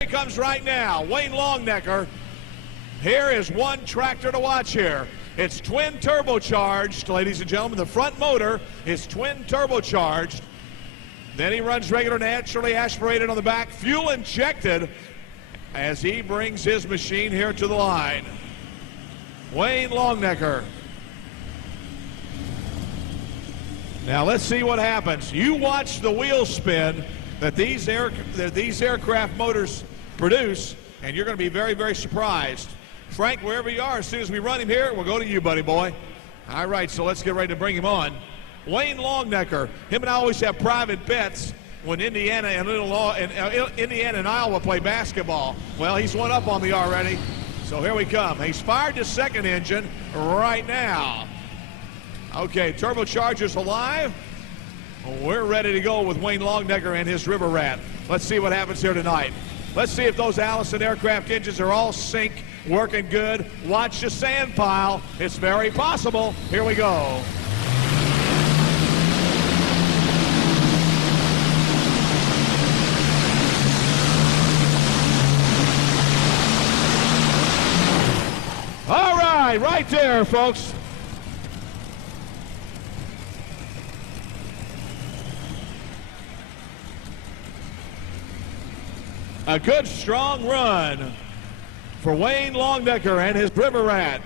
He comes right now, Wayne Longnecker. Here is one tractor to watch here. It's twin turbocharged, ladies and gentlemen. The front motor is twin turbocharged. Then he runs regular, naturally aspirated on the back, fuel injected as he brings his machine here to the line. Wayne Longnecker. Now let's see what happens. You watch the wheel spin that these aircraft motors produce, and you're going to be very, very surprised. Frank, wherever you are, as soon as we run him here, we'll go to you, buddy boy. All right, so let's get ready to bring him on. Wayne Longnecker. Him and I always have private bets when Indiana and Iowa play basketball. Well, he's one up on me already, so here we come. He's fired his second engine right now. Okay, turbocharger's alive. We're ready to go with Wayne Longnecker and his River Rat. Let's see what happens here tonight. Let's see if those Allison aircraft engines are all sync, working good. Watch the sand pile. It's very possible. Here we go. All right, right there, folks. A good, strong run for Wayne Longnecker and his River Rat.